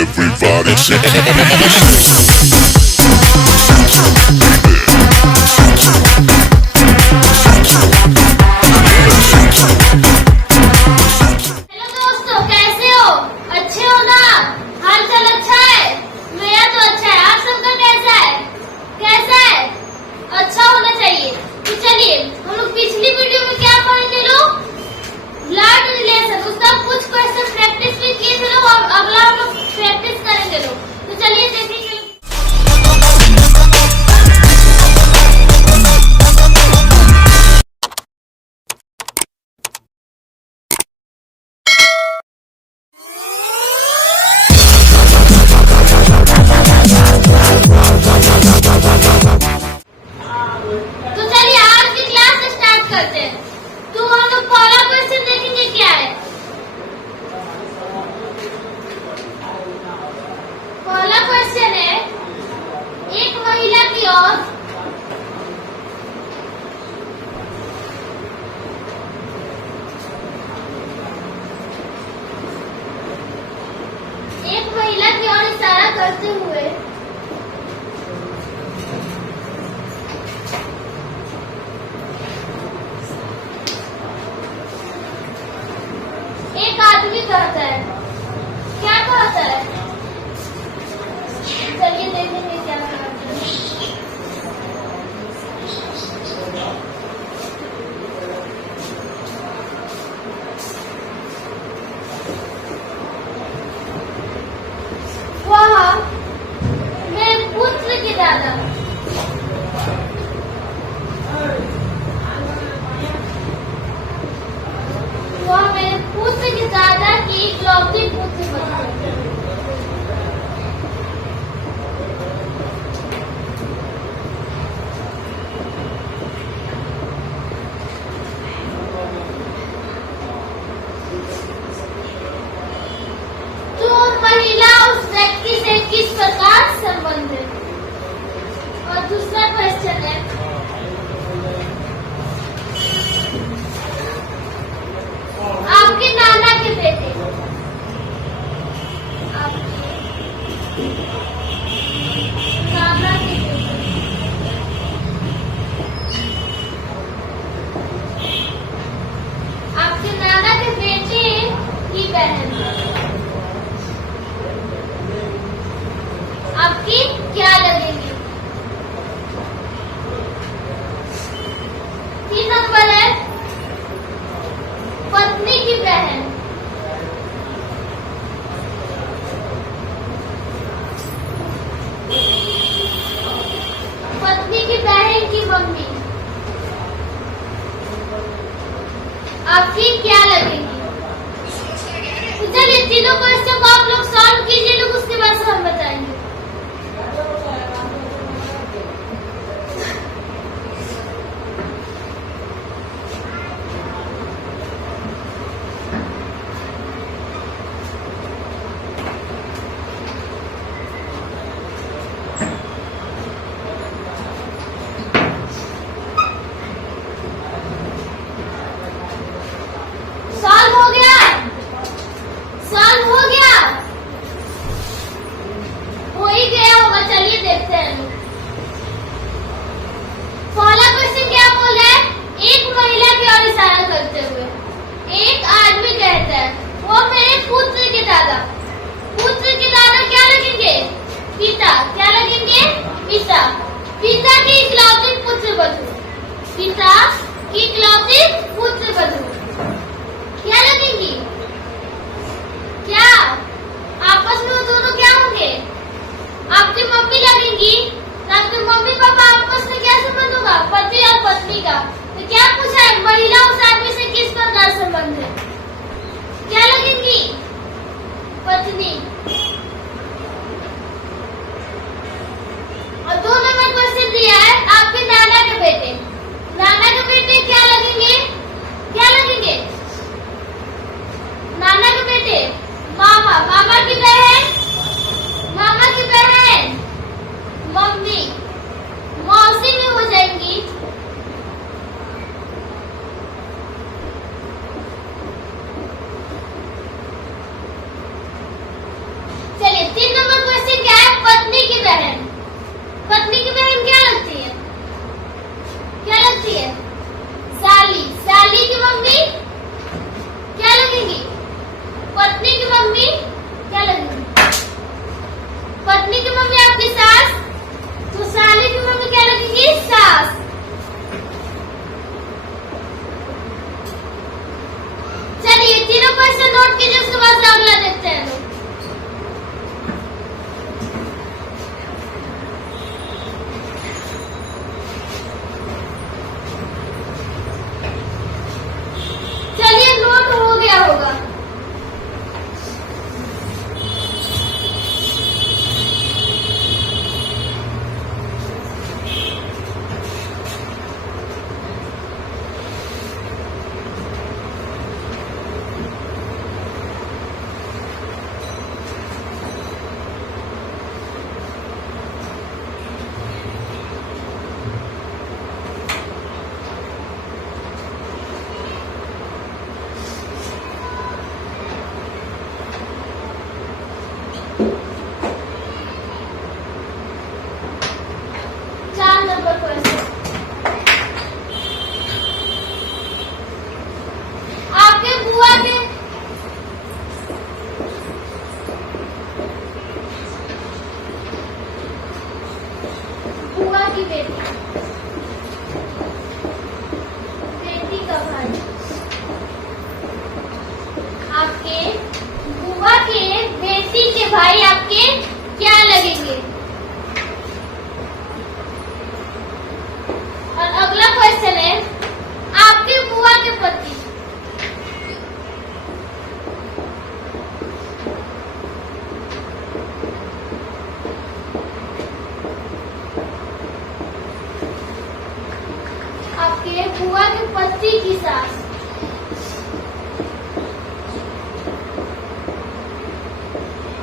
Everybody shake it. Hello दोस्तों, कैसे हो? अच्छे हो ना? हाल चाल अच्छा है? मेरा तो अच्छा है। आप सबका कैसा है? कैसा है? अच्छा होना चाहिए। तो चलिए, हम लोग पिछली वीडियो में क्या पढ़े लोग? Blood relation. उसका कुछ क्वेश्चन प्रैक्टिस भी किए थे लोग, और अगला हम लोग प्रैक्टिस करेंगे लोग। तो चलिए देखेंगे। तो चलिए आज की क्लास स्टार्ट करते हैं। तो हम लोग पहला क्वेश्चन देखेंगे क्या है। पहला क्वेश्चन है, एक महिला की ओर इशारा करते हुए एक आदमी कहता है। क्या कहता है? चलिए देखेंगे क्या कहता है। वह मेरे पुत्र के दादा की इकलौती पुत्र बनी। तो महिला उस व्यक्ति से किस प्रकार संबंध है? और दूसरा क्वेश्चन है, आपके नाना के बेटे आपके नाना के बेटे की बहन आपकी क्या लगेगी? 3 नंबर है, पत्नी की बहन। पत्नी की बहन की मम्मी आपकी क्या लगेगी? तो चलिए तीनों क्वेश्चन को आप लोग सॉल्व कीजिए लोग, उसके बाद से हम बताएंगे। की बेटी, बेटी का भाई, आपके बुआ के बेटी के भाई आपके क्या लगेंगे? और अगला क्वेश्चन है आपके बुआ के पति, आपके बुआ के पति की सास,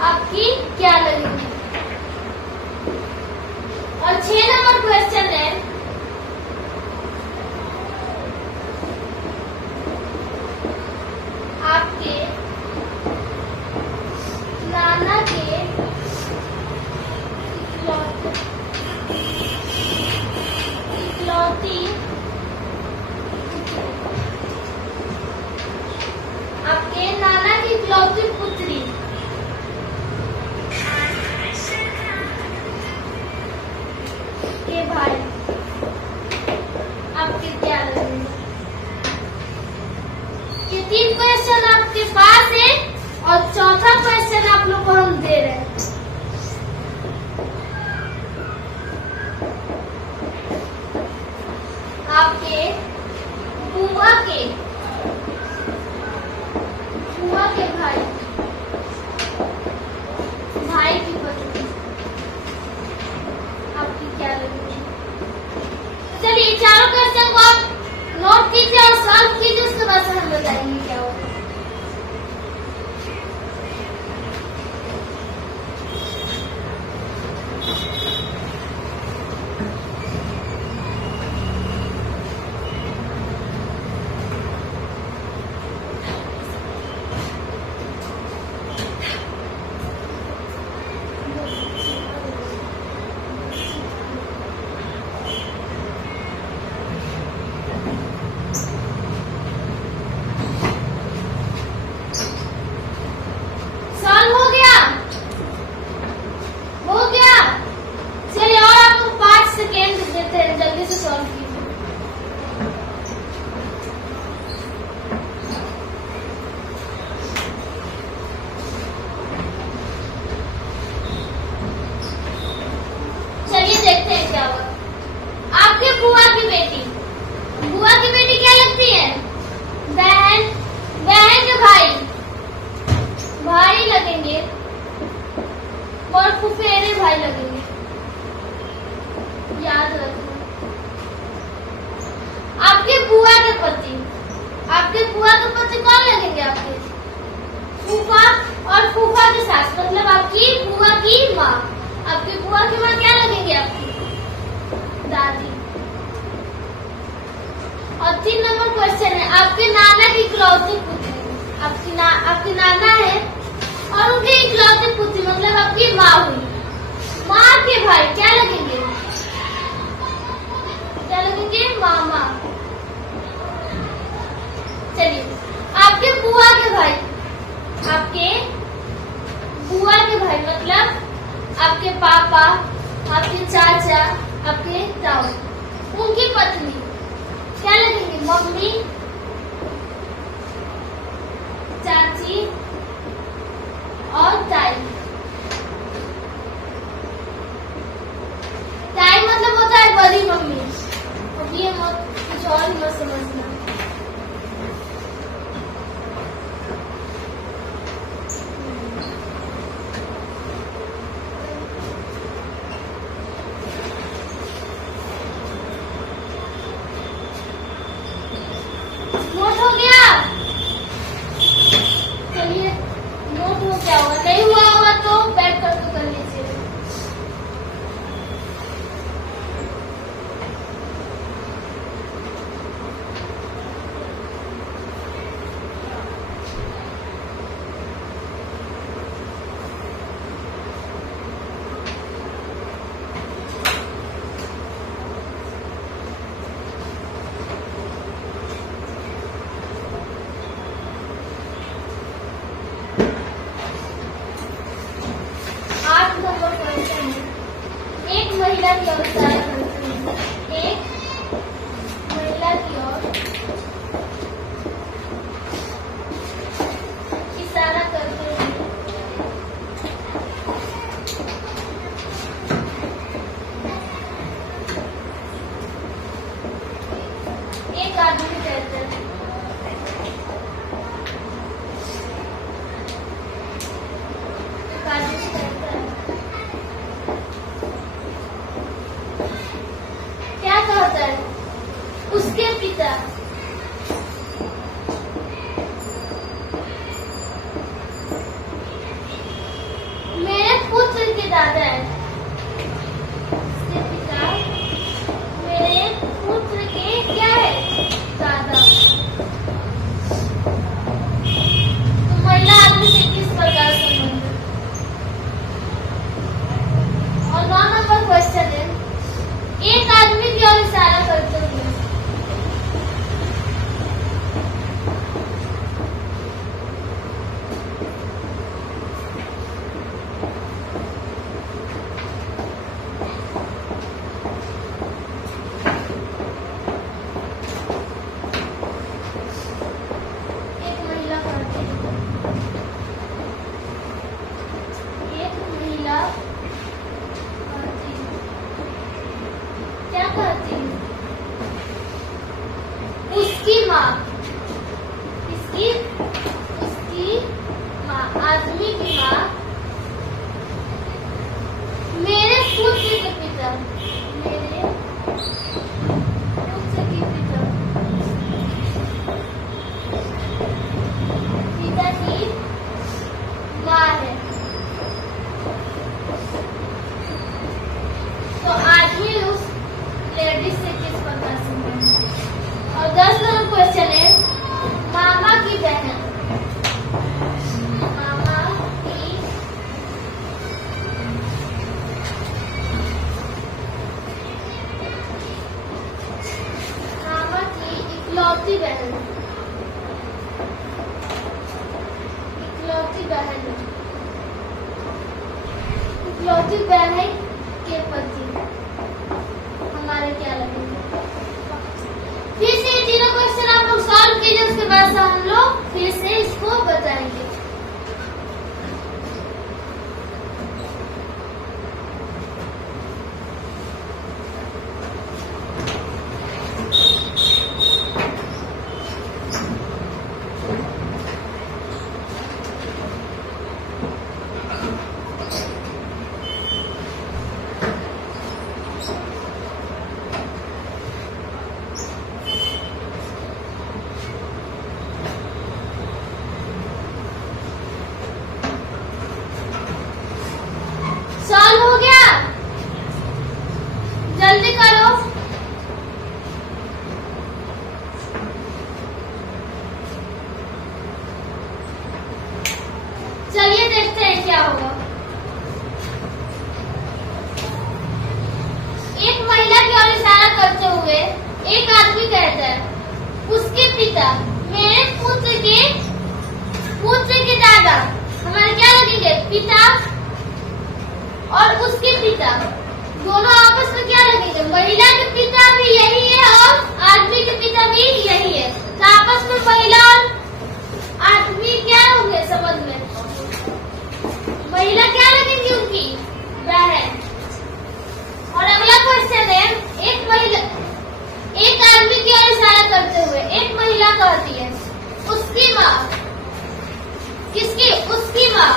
आपकी क्या लगेगी? और 6 नंबर क्वेश्चन है आपके नाना के इकलौती, आपके नाना की इकलौती पुत्री के भाई आपके क्या लगेंगे? ये 3 क्वेश्चन आपके पास है और चौथा क्वेश्चन आप लोग को हम दे रहे हैं। आपके बुआ के भाई, भाई की पत्नी आपकी क्या लगेगी? चलिए चारों क्वेश्चन को आप नोट कीजिए और सॉल्व कीजिए, उसके बाद से हम बताएंगे क्या होगा। बुआ की बेटी, बुआ की बेटी क्या लगती है? बहन, बहन के भाई, भाई लगेंगे और फुफेरे भाई लगेंगे, याद रखो। आपके बुआ के पति, आपके बुआ के पति कौन लगेंगे? आपके फूफा और फूफा के सास, मतलब आपकी बुआ की माँ। आपकी बुआ की माँ क्या लगेंगे? आपकी दादी। और 3 नंबर क्वेश्चन है आपके नाना की इकलौती पुत्री, आपकी नाना है और उनकी इकलौती पुत्री मतलब आपकी माँ हुई। माँ के भाई क्या लगेंगे? क्या लगेंगे? मामा। चलिए आपके बुआ के भाई, आपके बुआ के भाई मतलब आपके पापा, आपके चाचा, आपके ताऊ, उनकी पत्नी क्या लगेंगी? मम्मी, चाची और ताई। ताई मतलब होता है बड़ी मम्मी, अब ये कुछ और मत समझना। नोट हो गया? चलिए नोट हो गया होगा, नहीं हुआ होगा तो बैठ कर तो कर लीजिए। एक महिला व्यवसाय करती है। दादा है। इसके पिता मेरे पुत्र के क्या है? दादा। तो महिला आदमी से किस प्रकार संबंध? और 9 नंबर क्वेश्चन है, एक आदमी की ओर इशारा करते हुए उसकी माँ, किसकी? उसकी माँ, आदमी की माँ मेरे पुत्र के पिता, मेरे पुत्र के पिता, पिता की माँ है। तो आदमी उस लेडीज से किस प्रकार संबंध? और 10 नंबर क्वेश्चन है, मामा की बहन, मामा की इकलौती बहन, इकलौती बहन, इकलौती बहन के पति हमारे क्या लगेंगे? फिर से ये तीनों क्वेश्चन आप लोग सॉल्व कीजिए, उसके बाद से हम लोग फिर से इसको बताएंगे। सॉल्व हो गया? जल्दी करो। चलिए देखते हैं क्या होगा। एक महिला की ओर इशारा करते हुए एक आदमी कहता है, उसके पिता मेरे पुत्र के दादा हमारे क्या लगेंगे? पिता। और उसके पिता दोनों आपस में क्या लगेंगे? महिला के पिता भी यही है और आदमी के पिता भी यही है, तो आपस में महिला और आदमी क्या होंगे संबंध में? महिला क्या लगेंगी? उनकी बहन। और अगला क्वेश्चन है, एक आदमी की ओर इशारा करते हुए एक महिला कहती है, उसकी माँ, किसकी? उसकी माँ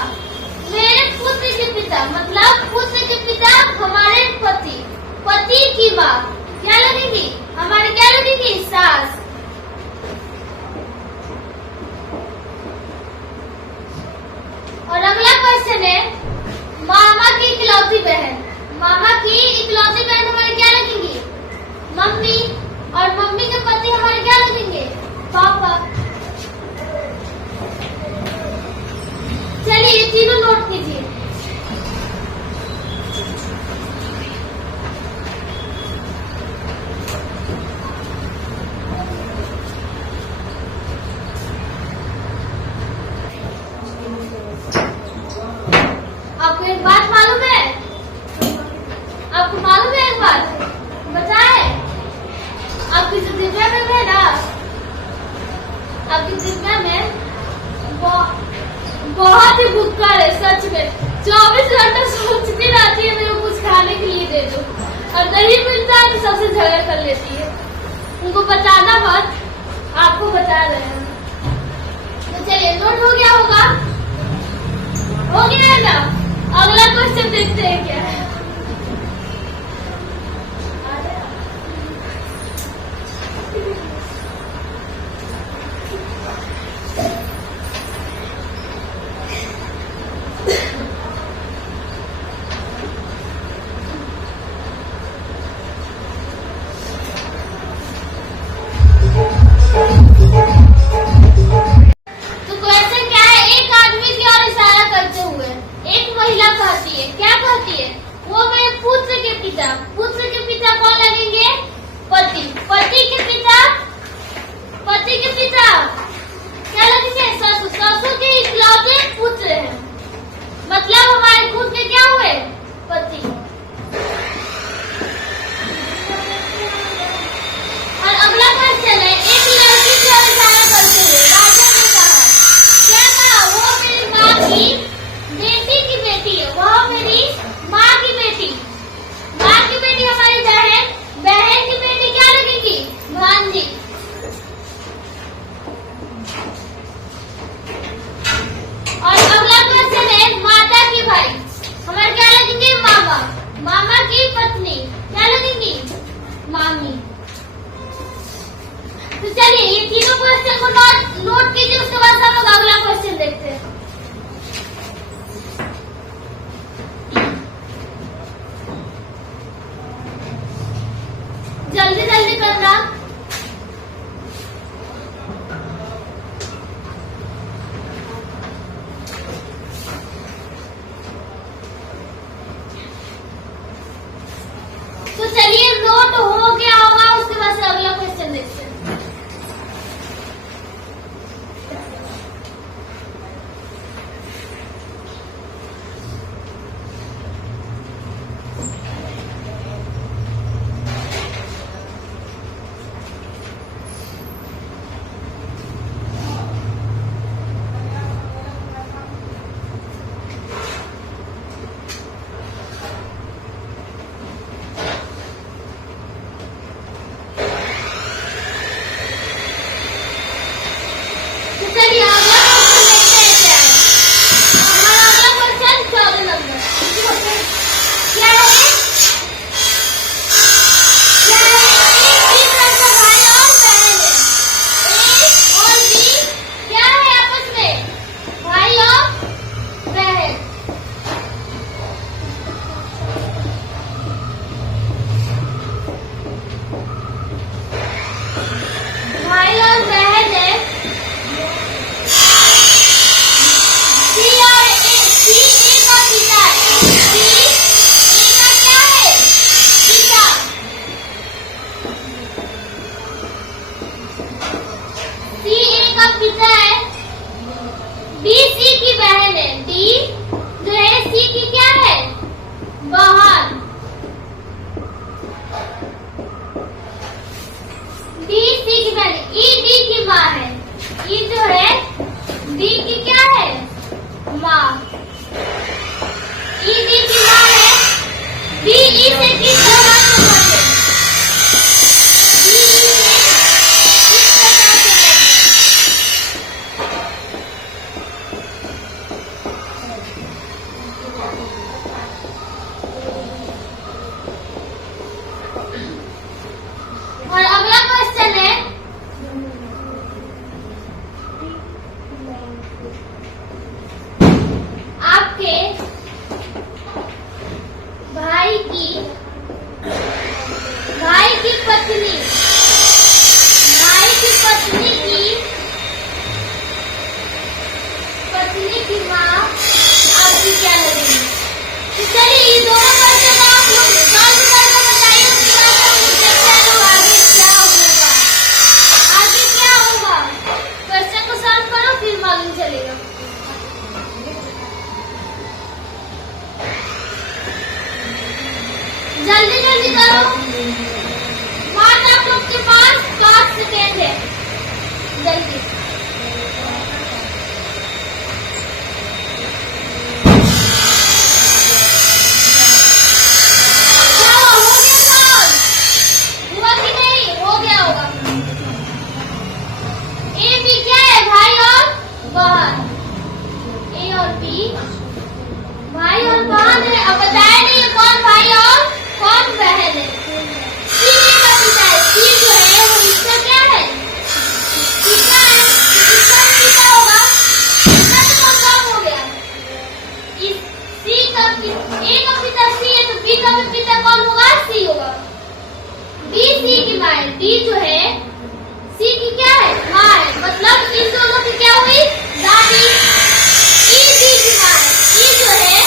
मेरे पुत्र के पिता, मतलब पुत्र के पिता हमारे पति की माँ क्या लगेगी? हमारे क्या लगेगी? सास। और अगला क्वेश्चन है, मामा की इकलौती बहन, मामा की इकलौती बहन हमारे क्या लगेंगी? मम्मी। और मम्मी के पति हमारे क्या लगेंगे? पापा। चलिए ये तीनों नोट कीजिए। आपको एक बात मालूम है? आपको मालूम है एक बात? बताए? आपकी जो दिव्या में है ना, आपकी दिव्या में बहुत ही भूखल है सच में। 24 घंटा सोचती रहती है मेरे को कुछ खाने के लिए दे दो, और नहीं मिलता है तो सबसे झगड़ा कर लेती है। उनको बताना मत, आपको बता रहे हैं। तो चलिए नोट हो गया होगा? हो गया है ना? अगला क्वेश्चन देखते हैं क्या है। है, क्या कहती है? वो मेरे पुत्र के पिता। पुत्र के पिता कौन लगेंगे? पति। पति के पिता, पति के पिता क्या लगेंगे? ससुर। ससुर के इकलौते पुत्र हैं, मतलब हमारे खुद के क्या हुए? पति। और अगला क्वेश्चन है, एक लड़की की ओर इशारा करते हुए राजा ने कहा, क्या कहा? वो मेरी माँ की बेटी की बेटी है, वह मेरी माँ की बेटी। माँ की बेटी हमारी बहन, बहन की बेटी क्या लगेगी? भांजी। और अगला क्वेश्चन है, माता की भाई हमारे क्या लगेंगे? मामा। मामा की पत्नी क्या लगेंगी? मामी। तो चलिए ये तीनों क्वेश्चन को नोट कीजिए, उसके बाद हम लोग अगला क्वेश्चन देखते हैं। जल्दी जल्दी करना। तो चलिए नोट हो गया होगा, उसके बाद से अगला क्वेश्चन देखते हैं। चलिए अगला क्वेश्चन देखते हैं क्या है। हमारा अगला क्वेश्चन 14 नंबर क्या है? क्या है? एक तरह का भाई और बहन है। ए और बी क्या है आपस में? भाई और बहन। भाई और बहन है। पिता है, बी सी की बहन है, डी जो है सी की क्या है? बहन। डी सी की बहन, ई डी की माँ है, ई जो है डी की क्या है? माँ। ई डी की माँ है, डी ई से किस प्रकार से बढ़ते? और अगला क्वेश्चन है, आपके भाई की पत्नी, की माँ आपकी क्या लगेगी? तो चलिए ये दोनों क्वेश्चन आप लोग सॉल्व करके बताइए, उसके बाद हम लोग देखते हैं लोग आगे क्या होगा। आगे क्या होगा? क्वेश्चन को सॉल्व करो फिर मालूम चलेगा। जल्दी जल्दी करो, मात्र आप लोग के पास 5 सेकेंड है, जल्दी। भाई और बहन है, अब बताया नहीं कौन भाई और कौन बहन है। सी का पिता है, सी जो है वो इसका क्या है? पिता है, इसका पिता होगा, इसका तो कम हो गया। इस सी का ए का पिता सी है तो बी का भी पिता कौन होगा? सी होगा। बी सी की माँ है, डी जो है सी की क्या है? माँ है, मतलब इन दोनों की क्या हुई? दादी। ई डी की माँ है, ई जो है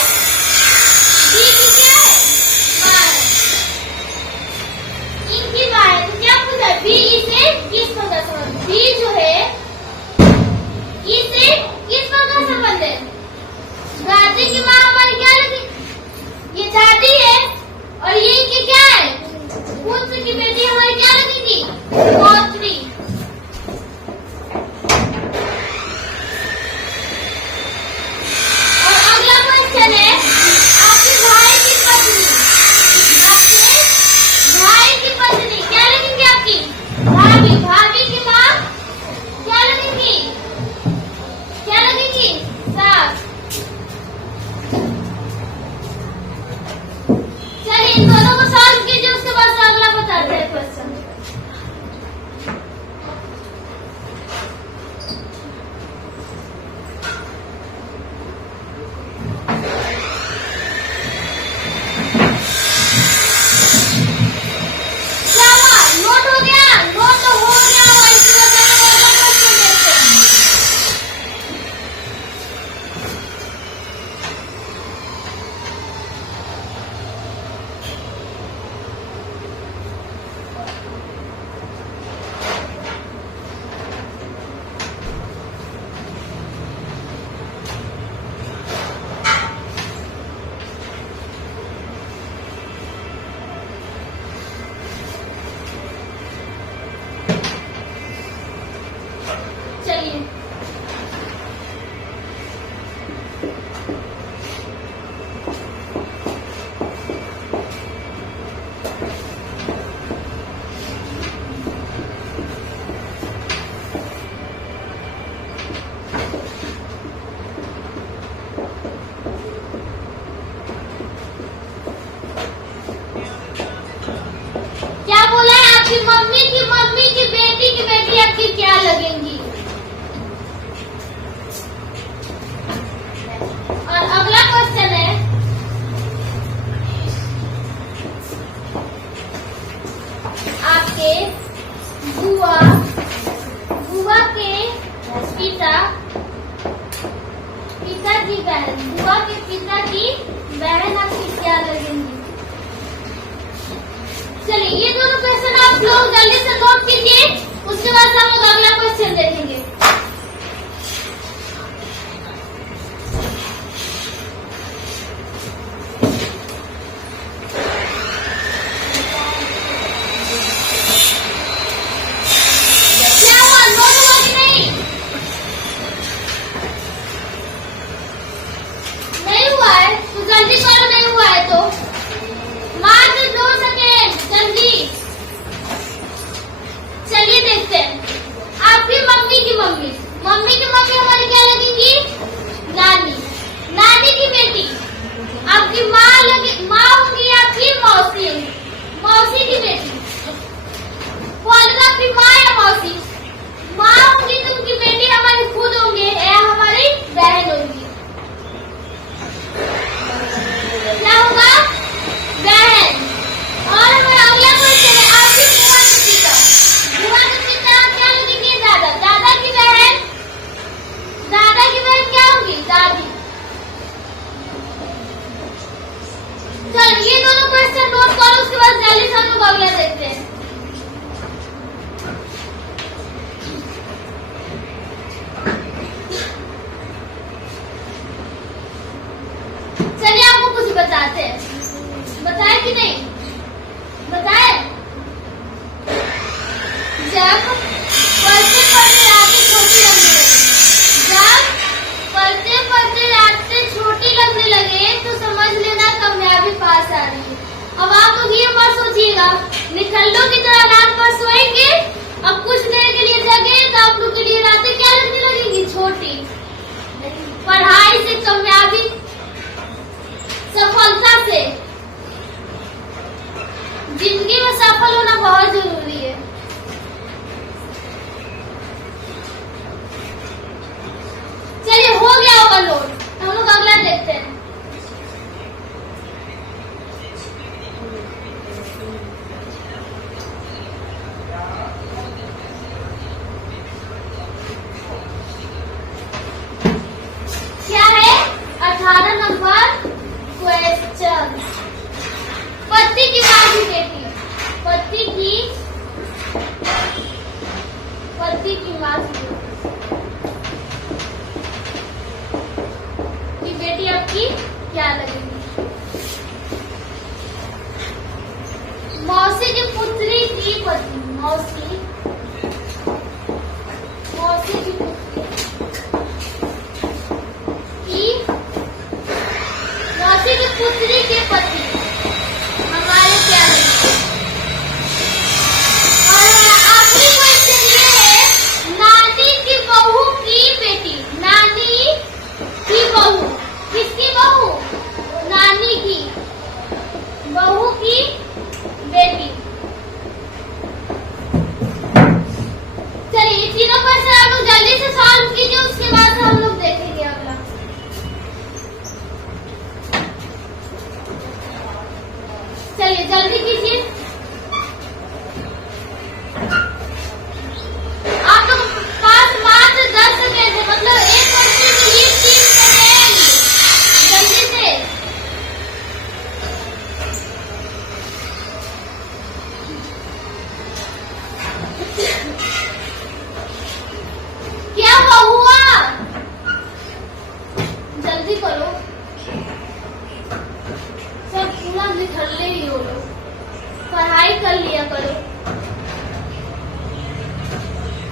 बेटी आपकी क्या लगेंगी। और अगला क्वेश्चन है, आपके बुआ के पिता की बहन, बुआ के पिता की बहन आपकी क्या लगेंगी। चलिए ये दोनों क्वेश्चन आप लोग जल्दी से नोट कीजिए, उसके बाद हम लोग अगला क्वेश्चन देखेंगे। क्या हुआ, नोट हुआ कि नहीं? नहीं हुआ है तो जल्दी करो, नहीं हुआ है तो मात्र 2 सेकेंड जल्दी। चलिए देखते हैं, आपकी मम्मी की मम्मी हमारी क्या लगेंगी, नानी। नानी की बेटी आपकी माँ होंगी, आपकी मौसी होंगी, मौसी की बेटी। बोलना आपकी माँ या मौसी, माँ होंगी तो उनकी बेटी हमारी खुद होंगे या हमारी बहन होंगी। क्या होगा, बहन। और हमारा अगला क्वेश्चन है, आपकी बुआ के पिता क्या लगेंगे, दादा। दादा की बहन क्या होगी, दादी। चल ये दोनों क्वेश्चन नोट करो, उसके बाद जल्दी से हम लोग अगला देखते हैं। चलिए आपको कुछ बताते हैं, बताए कि नहीं बताए। जब पढ़ते पढ़ते रातें छोटी लगने लगे, तो समझ लेना कामयाबी पास आ रही है। अब आप लोग ये मत सोचिएगा निकल्लो की तरह रात भर सोएंगे, अब कुछ देर के लिए जगे तो आप लोग के लिए रातें क्या लगने लगेंगी, छोटी। पढ़ाई से कामयाबी, सफलता से, जिंदगी में सफल होना बहुत जरूरी है। चलिए हो गया होगा नोट, हम लोग अगला देखते हैं। क्या है 18 नंबर क्वेश्चन, पति की माँ की बेटी, पति की माँ की बेटी आपकी क्या लगेगी। मौसी की पुत्री की पति, मौसी की पुत्री मौसी की पुत्री के पति हमारे क्या लगेंगे। और आखिरी क्वेश्चन ये है, नानी की बहू की बेटी, नानी की बहू, किसकी बहू, नानी की बहू की बेटी। चलिए तीनों क्वेश्चन आप लोग जल्दी से सॉल्व कीजिए, उसके बाद हम लोग देखेंगे अगला। चलिए जल्दी कीजिए, आप लोग पास मात्र 10 सेकेंड है, मतलब एक क्वेश्चन के लिए 3 सेकेंड, जल्दी से। क्या हुआ, जल्दी करो, सब पूरा निकलने ही हो लो, पढ़ाई कर लिया करो।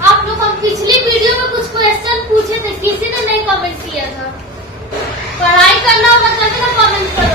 आप लोग हम पिछली वीडियो में कुछ क्वेश्चन पूछे थे, किसी ने नहीं कमेंट किया था। पढ़ाई करना मतलब कमेंट कर